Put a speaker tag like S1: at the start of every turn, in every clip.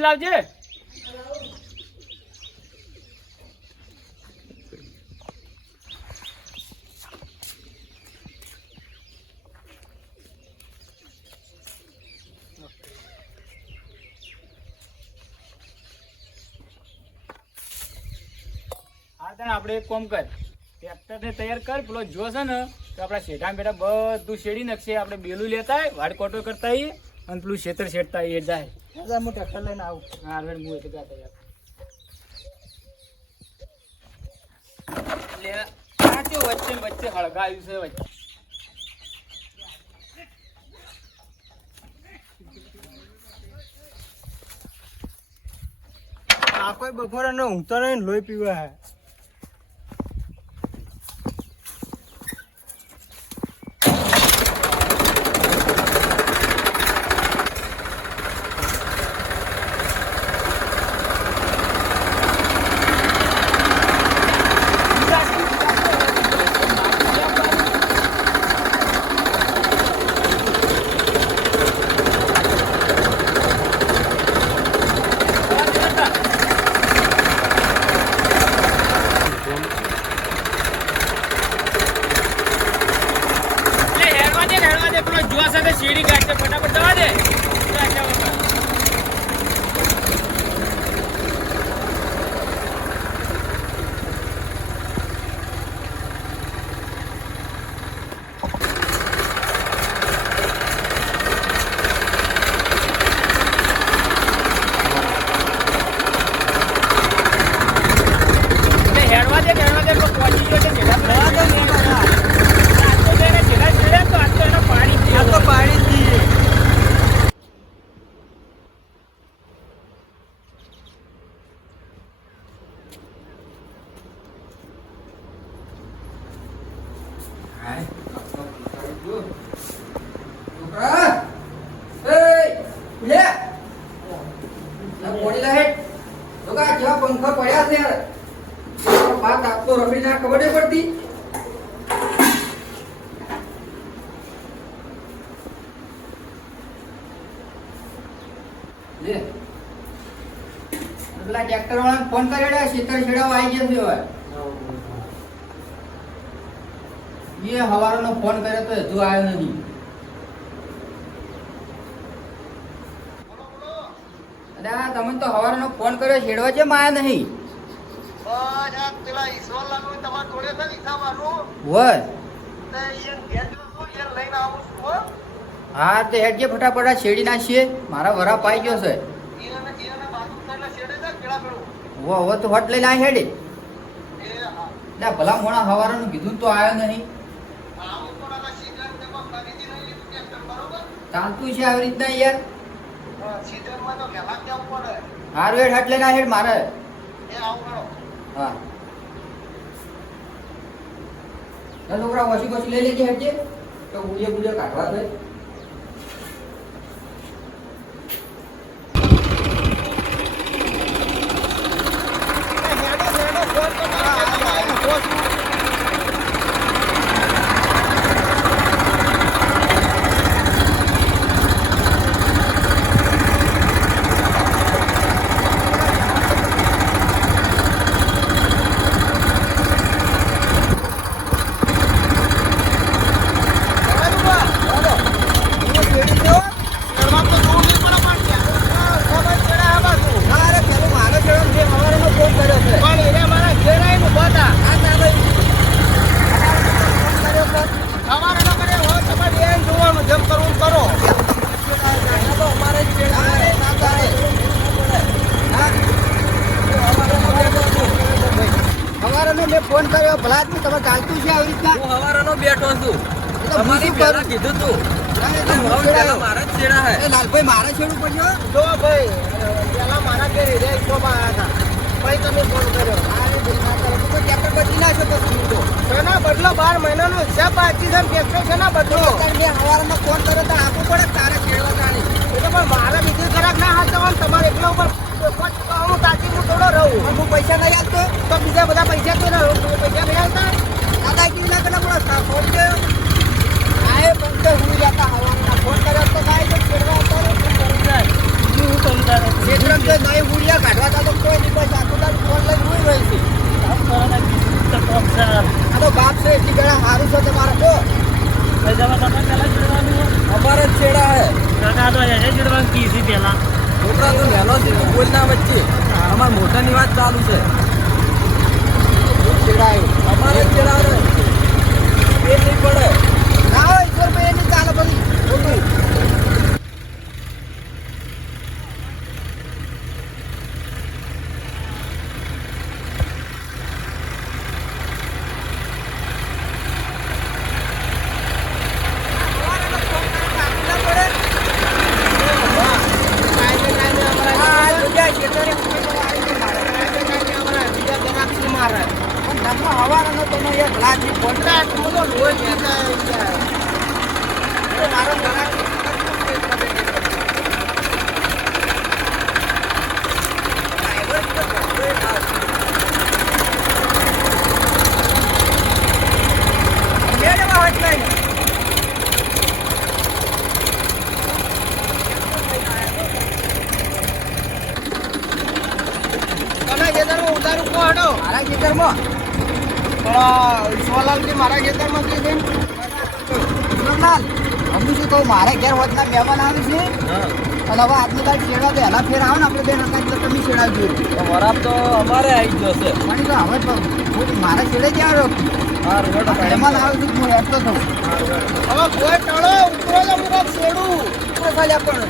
S1: પાણી લાવજે આપણે એક કોમ કર. ટ્રેક્ટરને તૈયાર કર. પેલો જોશે ને, તો આપણા શેઠા બેઠા બધું શેડી નાખશે. આપણે બેલું લેતા વાડ કોટો કરતા આવીએ અને પેલું ખેતર શેડતા એ જાય.
S2: બધા હું ટ્રેક્ટર લઈને આવું.
S1: હા હું એટલે જાતા યાર વચ્ચે વચ્ચે હળગાવ્યું છે વચ્ચે.
S2: આ કોઈ બપોરે નો ઊંઘતો નહીં લોહી પીવા હે
S1: લે હેડવા દે ને હેડવા દે પેલો જો સાથે શેડી કાઢશે ફટાફટ જવા દે કાઢ્યા વગર. લે હેડવા દે ને હેડવા દે પેલો પહોંચી ગયો છે જેઠા
S2: જવા દો ને બધા.
S1: આજ તો તેને જેઠા છેડ્યા તો આજ તો એનો પાણી
S2: આ
S1: પીવું.
S2: તો પાડી જ દઈએ
S3: ખબર નહીં પડતી. લે. પેલા ટ્રેક્ટર વાળાને ફોન કર્યો શીતળ છેડાવા આવી ગયા છે હવે. એ હવારનો ફોન કર્યો તો હજુ આવ્યો નથી. અરે તમે તો હવારનો ફોન કર્યો છેડવા છે માયા નહીં. હા તે હેડ જે ફટાફટ આ નાખીએ. મારા વરા પાઈ ગયો છે. વો હવે તો હટ લઈને આ હેડે. ના ભલા મોણા હવારાનું કીધું તો આવ્યો નહીં. ચાલતું છે આવી રીતના યાર? હારું હેડ હટ લઈને આ હેડ મારે. હા. ના છોકરા વસી વસી લઈ લેજે હેડજે. તો ગુડિયા ગુડિયા કાઢવા દે. મેં
S2: સવારમાં ફોન કર્યો
S3: તો પડે તારે કેળવા તાણી
S2: પણ મારે બીજી ખરાક ના હાથ જવાનું તમારે એકલો ઉપર હું તાકી હું રહું.
S3: અને પૈસા નહીં આપતો
S2: તો બીજા બધા પૈસા તો પૈસા ભેળવતા
S3: દાદાગીરી ના કરે પણ ફોન કર્યો. આ ફોન હું જતા હવાના ફોન કર્યો તો કાંઈ તો કેળવા અત્યારે શું સમજાવે કાઢવા
S2: તા કોઈ નહીં
S3: બસ આખું
S4: તારું
S3: રહી
S4: આ તો બાપ છે એટલી ઘણા સારું
S3: છે તમારે તો કઈ જવા તમે પહેલાં ચડવાનું અમારે જ છેડા હે. કાકા તો એને ચડવાનું કીધી પહેલાં? છોકરા તો વહેલો છે બોલના વચ્ચે. અમારા મોટાની વાત ચાલુ છે. છેડાયું જ ચડાવે એ પડે. ના હોય એક ચાલે પછી હડો મારા ખેતરમાં. પણ ઈશ્વરલાલજી મારા ખેતરમાં કે છે. ઈશ્વરલાલ હું શું કહું? મારે ઘેર હોતના મહેમાન આવે છે. અને હવે આજની શેડા તો એના ફેર આવે ને આપણે બેન હતા તો તમે શેડા જોઈએ.
S4: તો તો અમારે આવી ગયો છે.
S3: પણ તો હવે તો મારા છેડે જ આવ્યો મહેમાન આવે છે હું હેઠતો થઉં હવે કોઈ ટળો ઉતરો જ અમુક છેડું ઉતરો ખાલી પણ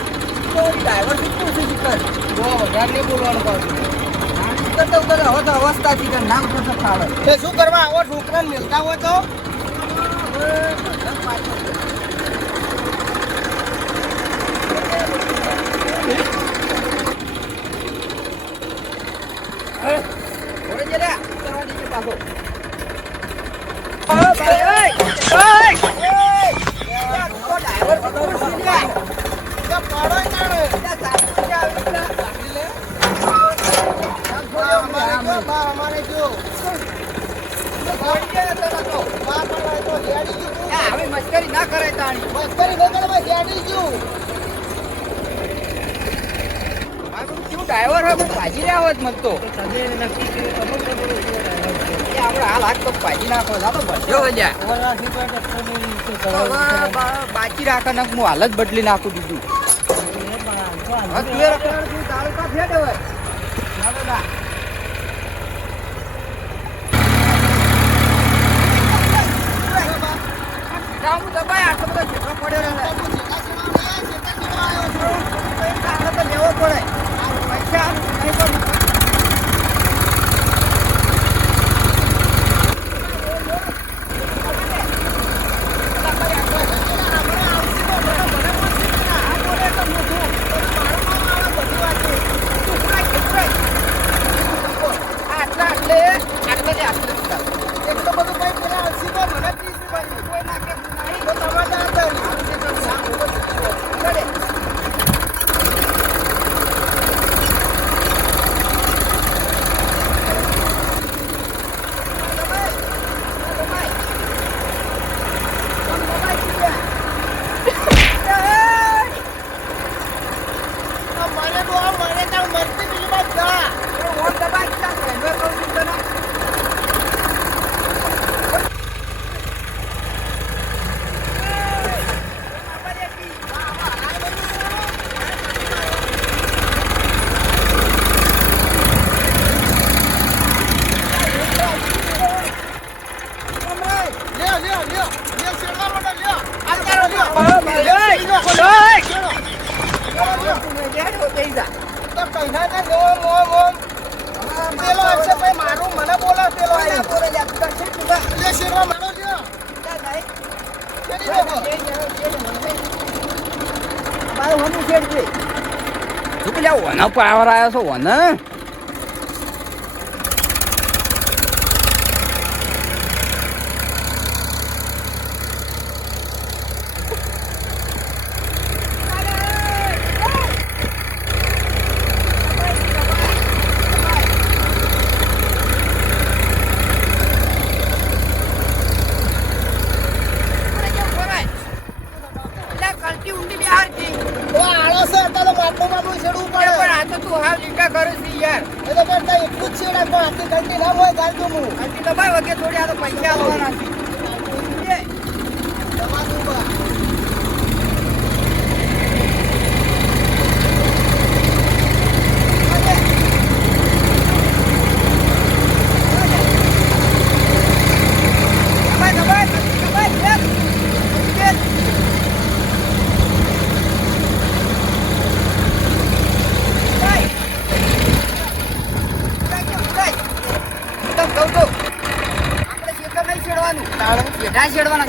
S3: તો ડ્રાઈવર શું છે દીકર બહુ વધારે નહીં બોલવાનું પાછું. કરતા ઉતરે હવે તો અવસ્થા છે કે નામ તો ફાવે એ શું કરવા? આવો છોકરાને મિલતા હોય તો? તો ડ્રાઈવર તો શું છે કે પાડો તાણે ત્યાં સાચી આવી ના સાચી લે અમારે જો બા અમારે જો આવી મસ્કરી ના કરાય તાણી. મસ્કરી ન કરે જેડી ગયું કેવું ડ્રાઈવર હોય ભાજી રહ્યા હોત મત તો આપણે હાલ હાથ તો ભાજી નાખો ચાલો ભજ્યો વજા બાકી રાખે હું હાલ જ બદલી નાખું બીજું. તું તું તારું કા ફેટ હવે? ચાલો ના. જાઉં હું દબાય, આટલો બધો ઝીણો પડ્યો રહે. આટલો તો લેવો પડે. પૈસા નહીં તો આટલા આટલે આટલે ને આટલે સુધા. એટલું બધું કઈ પેલા અળસીમાં મને ત્રીસ રૂપિયાની કોઈ નાખે નહીં. તો તમારે આ તો આમ છે તો આમ ઊભો જ છે. ચડે. મારે તો આ મારે તો મરતી બીજી વાત જા ઓમ દબાઈ જા રેલવે કહું છું તને લ્યો લ્યો લ્યો લ્યો શેરવા માટે લ્યો આ ચાલો લ્યો તો કહીના ને મોમ મોમ મોમ પેલો હશે ભાઈ મારું મને બોલો પેલો આઈ બોલે લે લે શેરવા મારો લ્યો કેની દેખો
S2: શું પેલા વનો પાવર આવ્યો છો વન
S3: તો આળો છે અત્યારે માટલું માટલું છેડવું પડે પણ આ તો તું હાલ રીકા કરે છે યાર એ તો કરતા એટલું જ છેડા તો આટલી ઘંટી ના હોય ગાલ તો હું ઘંટી દબાઈ વગે થોડી આ તો પૈસા આવવાના છે દવા દઉં બા. છેડવાનું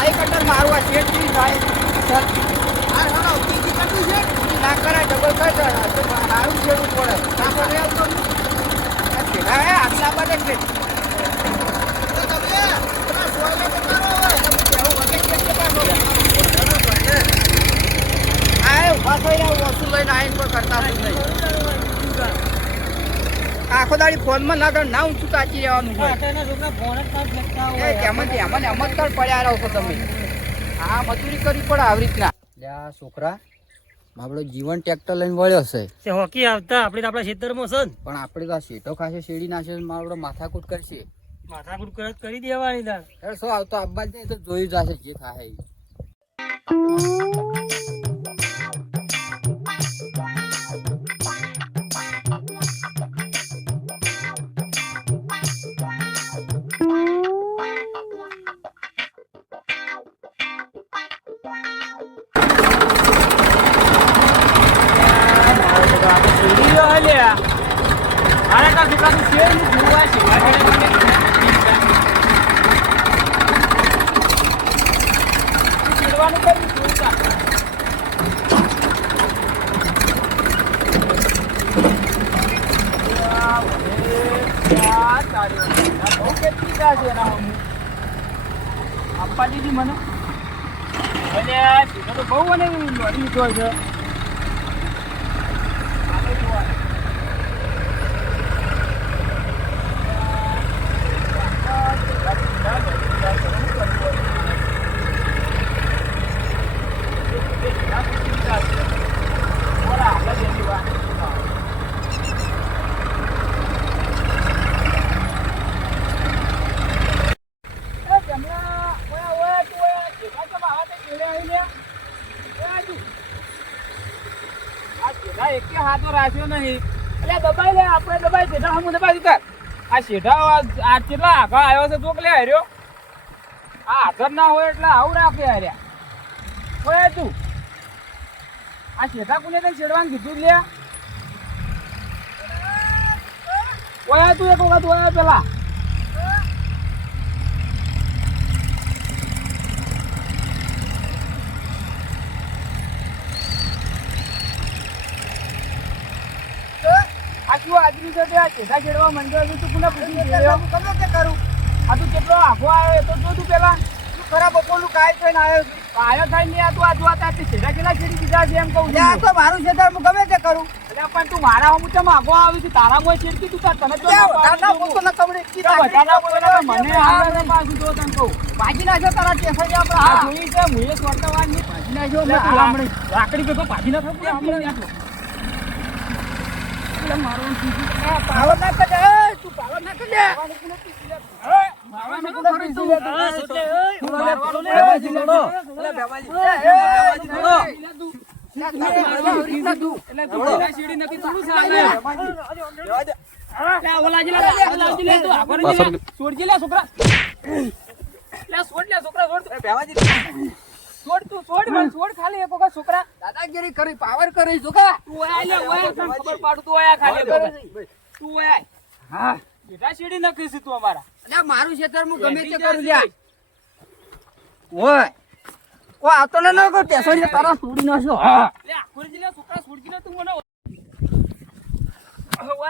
S3: અહીં કટર મારું આ થી થાય
S2: આ હણો બીજી છે.
S3: ના કરાય ડબલ કટર તો મારું છેડવું પડે ના પડે આવતો આ ભેગા હે આગલા બાજુ જ છે.
S2: તો તમે પેલા સોયલા જતા રહો હવે.
S3: કેવું વગે છે કે પાછો? આ એ ઊભા થઈને વસ્તુ લઈને આવીને પણ કરતા જ નહીં આખો દાડી ફોનમાં ના કર ના ઊંચું કાચી રહેવાનું હોય. પડ્યા રહો છો તમે. આ મજૂરી કરવી પડે આવી રીતના. છોકરા આપણો જીવન ટ્રેક્ટર લઈને વળ્યો છે.
S5: હોકી આવતા આપણે તો આપણા ખેતરમાં છે
S3: પણ આપણે તો આ શેઠો ખાશે શેરડી નાખશે મારો માથાકૂટ કરશે.
S5: માથાકૂટ કરત કરી દેવાની તાર
S3: એ શું આવતો આબા જ નહીં તો જોઈ જશે જે થાય.
S1: મારા કાં શેરની જોવા છે. આપવા દીધી મને. અને તો બહુ મને લોરી લીધો છે આને જોવા. હાથો રાખ્યો નહીં. એટલે દબાઈ લે, આપણે દબાઈ, શેઠા હમું દબાઈ કર આ શેઠા આ- કેટલા આગળ આવ્યો છે તો લે હર્યો. આ હાથર ના હોય એટલે આવું રાખે હર્યા. હોય તું. આ શેઠા કોને તને છેડવાનું કીધું લે ઓયા, તું એક વખત ઓયા પેલા. આ આજની છે તે આ શેઠા છેડવા મંડ્યો છે તું કોને પૂછી છેડ્યો?
S2: ગમે તે કરું
S1: આ તું કેટલો આખો આવ્યો તો જો તું પેલા
S2: તું ખરા બપોરનું થઈ થઈને આવ્યો છું.
S1: આયો થાય ને આ તું આ તું આ તાર શેઠા કેટલા છેડી દીધા છે એમ કહું
S2: આ તો મારું છે હું ગમે તે કરું
S1: એટલે પણ તું મારા હું તો આગો આવી છું તારા મોય છેડતી તું તાર તને તો ના
S2: પોતો
S1: છું.
S2: ન કમળે.
S1: તો બધાના
S2: તાકડી
S1: તો મને હાલે પાછું જો તને કહું.
S2: ભાજી નાખ્યો તારા ટેસરી આપણે
S1: આ. જોઈ છે મુએ સ્વર્ગવાનની ભાજી નાખ્યો
S2: તું
S1: આ લાકડી ભેગો ભાજી નાખ્યો છોકરા. લે, છોડ લે, છોકરા, છોડ. તું, છોડ મને, છોડ ખાલી એક વખત, છોકરા.
S3: દાદાગીરી કરી પાવર કરી જોકા
S1: તું આય લે, ઓય, ખબર પાડું, તું આય ખાલી તું ઓય આય.
S3: હા.
S1: બેટા શેડી નખી છે તું અમારા.
S3: અલ્યા મારું ખેતર હું ગમે તે કરું લ્યા. ઓય. ઓ આ તો ન કો ટેસડી તારા સુડી છો હા.
S1: લે, આખુરજી લે, છોકરા, છોડજી લે, તું મને. ઓય.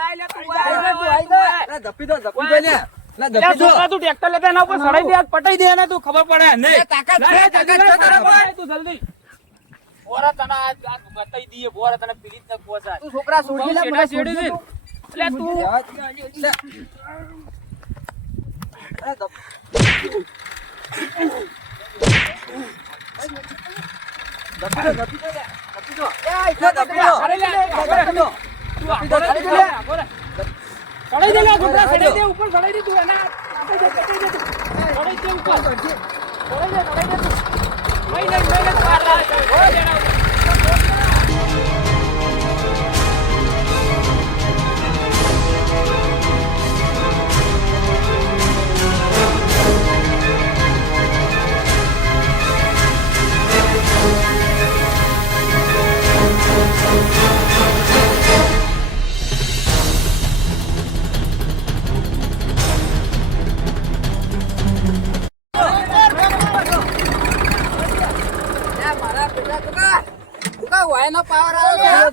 S1: આય લે, તું ઓય આય લે, તું
S2: આય
S4: લે જપી દો જપી દો
S1: છોકરા તું ટ્રેક્ટર લેતા એના ઉપર સડાઈ દે પટાઈ દે એને તું ખબર પડે. ને
S3: અરે તાકાત.
S1: તું જલ્દી. બોરા તને બતાઈ દઈએ બોરા તને પીરી જ પહોંચાય
S3: તું છોકરા છોડી લે, મને
S1: છેડા દે. એટલે તું
S3: દબી દો. દબી દો.
S1: સડાઈ દે. લે, બોરા. સડાઈ દે લે, છોકરા, સડાઈ દે, ઉપર સડાઈ દે તું એના પટાઈ દે, પટાઈ દે તું. સડાઈ દે ઉપર. સડાઈ દે, સડાઈ દે તું. લઈ લે, લઈ લે, પાર લાવે છે. હોય જણા.
S3: લે,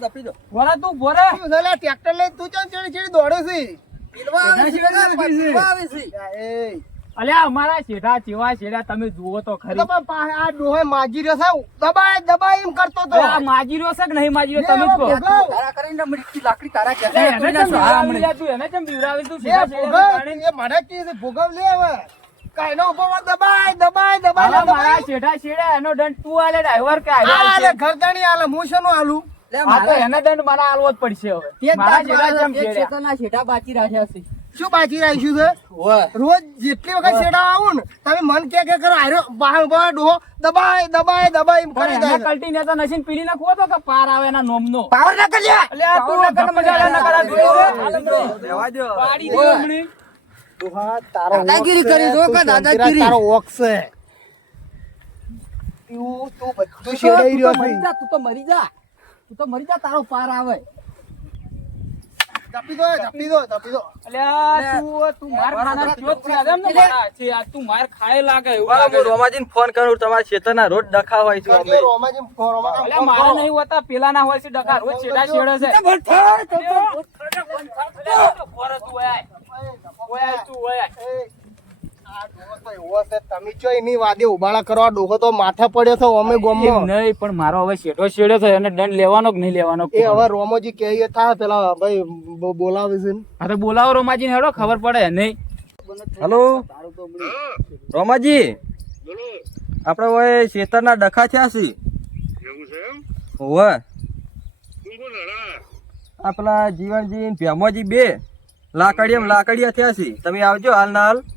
S3: આવ્યો દો.
S1: બોરા તું બોરા
S2: શું લે, ટ્રેક્ટર લઈ તું ચાલ ચડી ચડી દોડે છે?
S3: પીલવા આવે છે, પીલવા આવે છે.
S2: એ.
S1: અલ્યા અમારા શેઠા ચેવા શેઠા તમે જુઓ તો ખરી.
S2: આ ડોહે માજી રહ્યો છે દબાય દબાય એમ કરતો તો.
S1: આ માજી રહ્યો છે કે નહીં માજી રહ્યો? તમે કહો.
S3: તારા કરીને મરી લાકડી તારા કે
S1: એને કેમ. લે તું? એને કેમ બીવડાવી તું? શેઠા શેઠા
S2: ભોગવ, એ મને કહે છે, ભોગવ લે હવે. કાઈનો ઊભો દબાય દબાય દબાય
S1: મારા શેઠા શેઠા એનો દંડ તું આલે ડ્રાઈવર કે
S2: આલે? ઘરદાણી આલે હું શેનું આલું?
S1: એને દંડ મને આલવો જ પડશે હવે. મારા
S3: મારા
S1: શેઠા
S3: બાકી રાખ્યા છે.
S2: શું બાકી રાખ્યું છે? રોજ જેટલી વખત છેડા આવું ને તમે મન કે કે કરો આર્યો બહાર બહાર ડોહો દબાય દબાય દબાય એમ કરી દે.
S1: કલ્ટી નેતા નસીન પીલી નાખવો તો કે પાર આવે એના નોમ નો
S3: પાવર ના કરજે
S1: અલ્યા, તું
S3: પાવર ના કર,
S1: ધક્કા ના કરા, તું.
S4: રહેવા દો
S1: પાડી દે હમણી.
S2: ડોહા તારો
S3: દાદાગીરી કરી દો કે દાદાગીરી.
S2: તારો ઓક્સ છે. તું તું બધું
S3: તું
S2: શેડાઈ રહ્યો છે.
S3: તું તો મરી જા. તું તો મરી જા તારો પાર આવે
S2: ધપી દો ધપી દો ધપી દો
S1: અલ્યા, તું તું માર ખાના ચોથ છે, આમ ને છે, આ તું માર ખાય લાગે એવું લાગે
S4: રોમાજીન ફોન કરું તમારા ખેતરના રોડ ડખા હોય છે અમે
S2: રોમાજીન ફોન રોમા
S1: અલ્યા, મારે નહીં હોતા પેલા ના હોય છે ડખા રોજ છેડા છેડે છે અલ્યા, ફોન તું ઓય ફોન ઓય આય ફોન ઓય આય.
S2: ફોન ડોહો તો એવો ફોન તમે ચો ફોન વાદે ઉબાળા ફોન ડોહો તો ફોન પડ્યો છે ફોન
S1: એમ
S2: ગોમમાં
S1: ફોન પણ મારો ફોન શેઠો છેડ્યો ફોન એને દંડ ફોન કે નહીં ફોન
S2: એ હવે ફોન કે એ ફોન પેલા ભાઈ ફોન બોલાવે છે ફોન
S1: હા તો ફોન રોમાજી હેડો ફોન પડે નહીં
S4: ફોન રોમાજી આપણે ફોન ખેતરના ડખા ફોન છે હોવે ફોન પેલા જીવનજી ફોન ભેમોજી બે ફોન લાકડીયા થયા ફોન તમે આવજો ફોન ના હાલ ફોન આવો હેડો
S1: ફોન તું બોરે ફોન ખાલી આ ફોન બ્રહ્માજી ના ફોન પછી તારી ફોન પછી તારું ફોન
S3: આ
S1: બોલી
S3: તો તારા તો તને તો રોટલા ખવડાયેલા માથે પડ્યા તારા તો તું તો હાવ નર્ધન પાછો છી
S2: સોયલા હેડો સોયલા લઈ લેજો સોયલા હેડો સોયલા રોમોજી આવે છે
S3: આ બાપને બોલાવો મારવા આવે ખબર નહીં. પડતી તને ફરે તો એટલે હું શું મુનાલ કરી
S1: બે તે એને પીલવાનું પીલી નાખો, આ તો એના ગમનો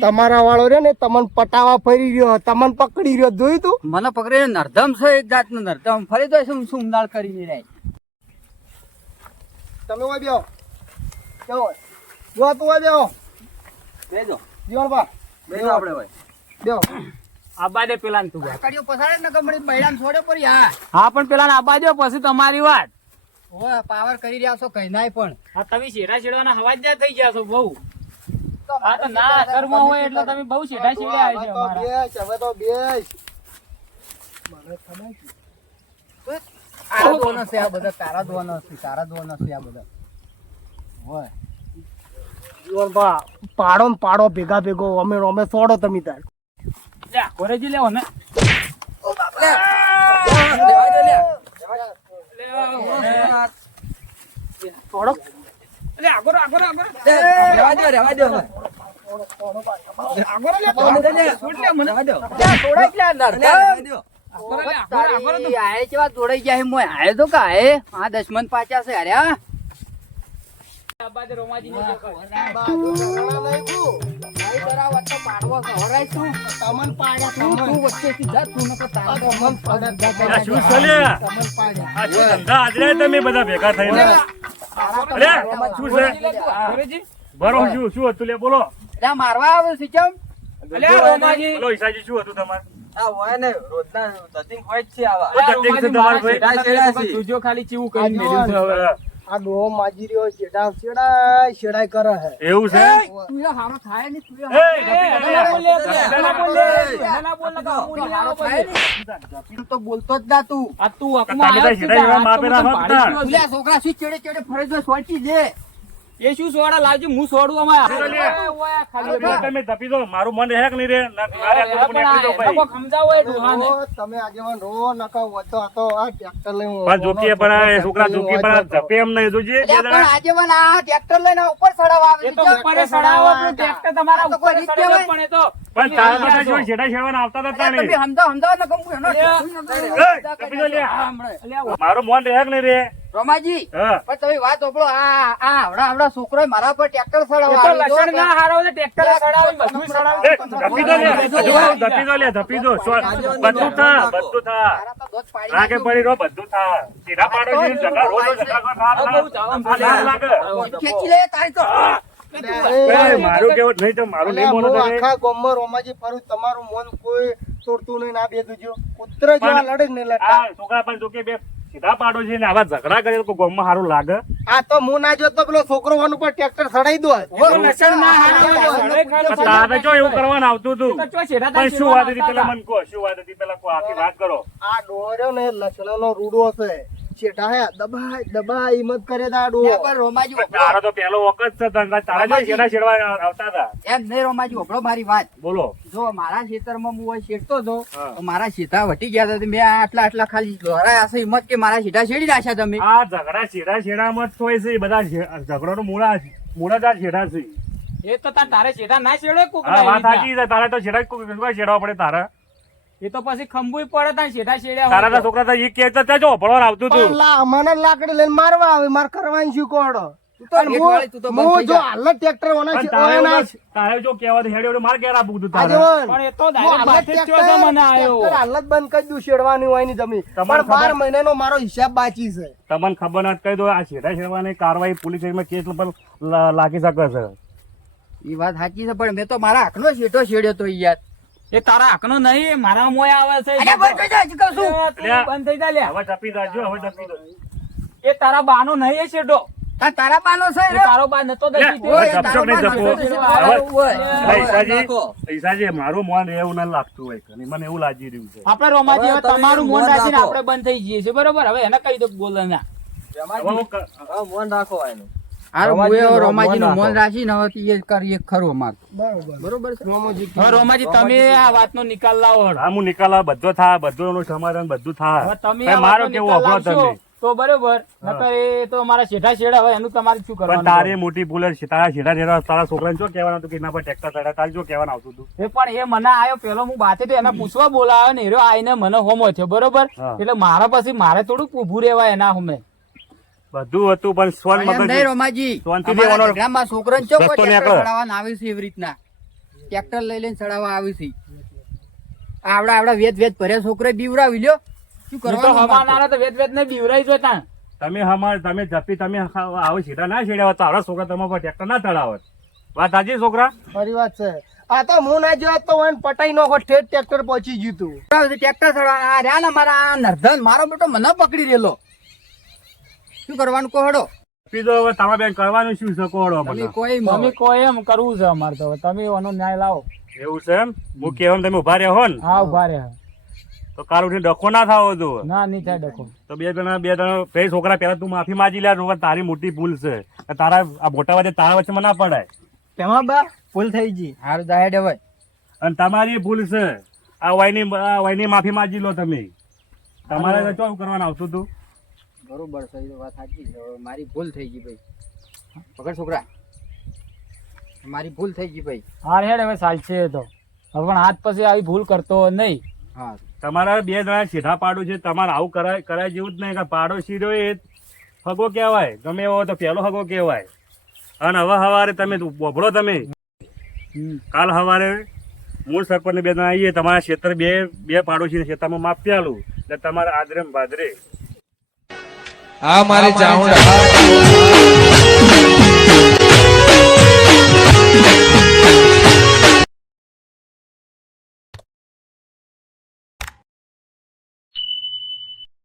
S2: તમારા વાળો રે ને તમને પટાવા ફરી રહ્યો તમને પકડી રહ્યો. જોયું તું?
S3: મને પકડી નરધમ છે એક જાતનું નરધમ. ફરી તો શું શું મુનાલ કરીને રહે.
S2: તમે હોય બેહો. કેવો જો તું હોય બેહો.
S4: બેજો.
S2: જીવણ બા
S4: બેજો આપણે હોય.
S2: બેહો.
S1: આબા દે પેલા ને તું વાત.
S3: કાકડીઓ પસાડે ને ગમડી બૈરામ છોડે પર હા.
S1: હા પણ પેલા આબા દો પછી તમારી વાત.
S3: ઓય પાવર કરી રહ્યા છો કઈ નાય પણ.
S1: આ તમે શેરા શેડવાના હવાજ ના થઈ ગયા છો બહુ હા તો ના અસરમાં હોય એટલે તમે બહુ શેઠા શેડ્યા છે અમારા.
S2: હવે તો બેસ. મને ખબર છે.
S3: તારા દોનો આ બધા તારા દોનો છે તારા દોનો છે આ બધા. ઓય
S2: પાડો ને પાડો ભેગા ભેગો અમે અમે સોડો તમે તાર.
S1: કોરેજી લેવો ને. થોડોક આગળ આગળ આગળ
S4: રેવા દો. રેવા દો
S3: દશમન પાછા છે? અરે
S5: તમે બધા ભેગા થઈને શું છે? બરો શું હતું? લે બોલો.
S3: ત્યાં મારવા આવે છે કેમ?
S1: અલ્યા રોમાજી.
S5: બોલો ઈસાજી શું હતું તમાર?
S4: આ હોય ને રોજના ધતિંગ હોય જ છે આવા.
S5: ધતિંગ છે
S1: તમાર
S5: તમારા
S1: મારા
S5: ભાઈ?
S1: જોજો ખાલી ચીવું કરી મેલ્યું છે હવે.
S2: આ ડોહો માજી રહ્યો શેડા શેડાય શેડાય કરે હે
S5: એવું છે?
S3: તું એ હારો થાય ને તું એ
S5: એ,
S3: હારો
S1: એ, ના બોલે, ના બોલે, ના બોલે,
S3: તું બોલતો જ ના તું.
S1: આ તું
S5: તો
S1: જ છે, આ
S5: માપે
S3: છોકરા શું ચેડે ચેડે ફરજ છોડતી દે.
S1: એ શું સોડા લાવજો? હું સોડું અમારે
S5: તમે ધપી દો મારું મન રહે કે નહીં રે.
S1: સમજાવો એ ડોહાને.
S2: તમે આગેવાન રો નકા વતો આ આ ટ્રેક્ટર લઈને
S5: પણ જોકીએ પણ છોકરા જોકી પણ ધપે એમ નહીં જોજે
S3: પણ
S5: જણા.
S3: આ ટ્રેક્ટર લઈને ઉપર ચડાવવા આવે
S1: તો. ઉપરે પણ ટ્રેક્ટર તમારા ઉપર સડાવે. પણ એ તો.
S5: પણ તારા માટે જો છેડા છેડવાના આવતા હતા
S3: તમે. સમજાવો સમજાવો ને કહું હું એનો
S5: મારું મન રહે કે નહીં રે.
S3: રોમાજી પણ તમે વાત ઓપડો આ આ આવડા આવડા છોકરો મારા પર ટ્રેક્ટર
S1: એ તો લસણ ના હારો છે ટ્રેક્ટર સડાવે બધું સડાવે
S5: ધપી દો લે ધપી દો લે ધપી દો બધું થા બધું થા.
S3: મારા તો દોત પાડી
S5: રાગે પડી રહો બધું થા. સીધા પાડો છે ઝઘડા રોજ ઝઘડા ના, ના, ના, ના, લાગે.
S3: ખેંચી લે તારી તો.
S5: મારું કેવું નહીં તો મારું નહીં બોલો
S2: આખા ગોમમાં રોમાજી ફરું તમારું મન કોઈ તોડતું નહીં ના બે દુજો પુત્ર જેવા લડે જ નહીં લડતા.
S5: છોકરા પણ જો કે બે સીધા પાડો છે ને આવા ઝઘડા કરે તો ગામમાં સારું લાગે?
S2: આ તો હું ના જોતો પેલો છોકરો વન ઉપર ટ્રેક્ટર સડાઈ દો
S5: તારે જો એવું કરવાનું આવતું હતું પણ શું વાત હતી? પેલા મને કહો શું વાત હતી? પેલા કહો આખી વાત કરો.
S2: આ ડોર્યો ને લસણો નો રૂડો છે. શેઠા હે દબાય દબાય હિંમત કરે દા
S3: પણ રોમાજી
S5: તારો તો પહેલો વખત છે તને તારા જો છેડા છેડવા આવતા હતા.
S3: એમ નહીં રોમાજી ઓપડો મારી વાત.
S5: બોલો.
S3: જો મારા ખેતરમાં હું. તો મારા શેઠા વટી ગયા હતા મેં આટલા આટલા ખાલી દોરાયા છે હિંમત કે મારા શેઠા છેડી નાખ્યા તમે.
S5: આ ઝઘડા છેડા છેડા મત હોય છે બધા ઝઘડો મૂળા મૂળા જ છેડા છે.
S1: એ તો તાર તારે છેડા ના છેડે કોક
S5: વાત સાચી છે તારે તો છેડા છેડવા પડે તારા.
S1: એ તો પછી ખંભુ પડે તાર છેડા છેડ્યા
S5: તારા
S1: હોય
S5: છોકરા તા ઈ કે તો ત્યાં જો ભણવા આવતું તું.
S2: લા મને લાકડી લઈને મારવા આવે માર કરવાની શું કોડો?
S3: તું તો તું તો
S5: તો- તો
S1: તો તો
S2: ની
S5: તમને ખબર ના કહી દો આ છેડા છેડવાની કાર્યવાહી પોલીસ કેસ પર લાગી શકે છે.
S3: એ વાત સાચી છે પણ મેં તો મારા હાથનો શેઠો છેડ્યો તો યાર.
S1: એ તારા હાકનો નહીં મારા મોય આવે છે.
S3: અલ્યા બંધ થઈ જા, કહું છું.
S1: એ બંધ થઈ જા લ્યા.
S5: હવે ટપી દાજો હવે ટપી દો.
S1: એ તારા બાનો નહીં એ
S3: તારા પાનો છે રે.
S1: તારો બા નતો દસી
S5: હવે-
S3: હવે-
S5: હવે ઈસાજી ઈસાજી મારું મન એવું ના લાગતું હોય કને. મને એવું લાગી રહ્યું છે.
S1: આપણે રોમાજી હવે તમારું મોન રાખીને આપણે બંધ થઈ જઈએ છીએ બરોબર? હવે એને કહી દો બોલે ના
S5: હવે હું ક-
S4: હા, મોન રાખો એનું મોન રાખો.
S3: હવે એ કરીએ ખરું અમાર
S2: બરોબર.
S3: છે?
S2: રોમોજી
S1: હવે રોમાજી તમે આ વાતનો નિકાલ લાવો
S5: હા હું નિકાલા બધો થા બધું એનું સમાધાન બધું
S1: હવે તમે
S5: મારો
S1: વાતનો
S5: કેવું
S1: નિકાલ
S5: અભળો
S1: લાવશો
S5: તમે?
S1: તો બરોબર. નકર એ તો મારા શેઠા શેડા હવે એનું તમારે શું
S5: પણ
S1: કરવાનું
S5: તારી મોટી ભૂલ છે. તારા તારા છોકરાને શું કહેવાનું હતું કે એના પર ટ્રેક્ટર ચડ્યા તારે શું કહેવાનું આવતું હતું.
S1: એ પણ એ મને આયો પેલો હું બાતે તો એને પૂછવા બોલાવ્યો ને એરો આઈને મને હોમો થયો બરોબર? એટલે મારા પછી મારે થોડુંક ઊભું રહેવાય એના હોમે.
S5: બધું હતું પણ સ્વન મગજ
S3: રોમાજી. ઝઘડામાં છોકરાને ચો ટ્રેક્ટર
S5: નીકળે.
S3: છે એવી રીતના. ટ્રેક્ટર લઈ લઈને ચડાવવા આવી છે. આવડા આવડા વેદ વેદ ભર્યા છોકરે બીવરાવી લ્યો. શું
S1: તો
S3: કરવાનું?
S1: તો વેદ વેદ ને બીવરાઈ જો તાણ.
S5: તમે હમાર તમે જપી તમે આવું સીધા ના છેડ્યા તો આવડા છોકરા તમારા પર ટ્રેક્ટર ના ચડાવત. વાત સાચી છોકરા?
S2: ખરી વાત છે. આ તો હું ના જોત તો હું પટાઈ નો ઠેઠ ટ્રેક્ટર પહોંચી ગયું તું.
S3: ટ્રેક્ટર આ રહ્યા ને મારા નર્ધન મારો બેટો મને પકડી રહેલો. શું કરવાનું કોહડો
S5: પીધો હવે તમારે બેન કરવાનું શું છે?
S3: કોહડો
S5: મને.
S3: કોઈ
S1: મમ્મી કોઈ એમ કરવું છે અમારે તો. તમે એનો ન્યાય લાવો.
S5: એવું છે એમ? હું કહેવાનું તમે ઊભા રહ્યા હો ને?
S1: હા ઊભા રહ્યા.
S5: તો કાલ ઉઠીને ડખો ના થાવો જો
S1: ના નહીં થાય ડખો.
S5: તો બે જણા બે જણા બે છોકરા પેલા તું માફી માંગી લે રોવા તારી મોટી ભૂલ છે. તારા આ મોટા વચ્ચે તારા વચ્ચે ના પડાય.
S2: તેમાં બા ભૂલ થઈ ગઈ.
S3: હારું દાહેડ હવે.
S5: અને તમારી ભૂલ છે. આ વાયની વાયની માફી માંગી લો તમે. તમારે તો શું કરવાનું આવતું હતું?
S3: બરોબર છે એ વાત સાચી છે. હવે મારી ભૂલ થઈ ગઈ ભાઈ. પકડ છોકરા. મારી ભૂલ થઈ ગઈ ભાઈ.
S1: હા હેડ હવે ચાલશે એ તો. હવે પણ હાથ પછી આવી ભૂલ કરતો નહીં.
S3: હા.
S5: તમારા બે જણા સીધા પાડો છે. તમારે આવું કરાય કરાય જેવું જ નહીં કે પાડોશી રહ્યો એ હગો કહેવાય. ગમે એવો તો પહેલો હગો કહેવાય. અને હવે સવારે તમે બોભળો તમે. કાલ સવારે મૂળ સરપંચ બે જણા આવીએ. તમારા ક્ષેત્ર બે બે પાડોશી ક્ષેત્રમાં માપ આલું. એટલે તમારા આદરે ભાદરે
S6: આ મારી ચાઉંડા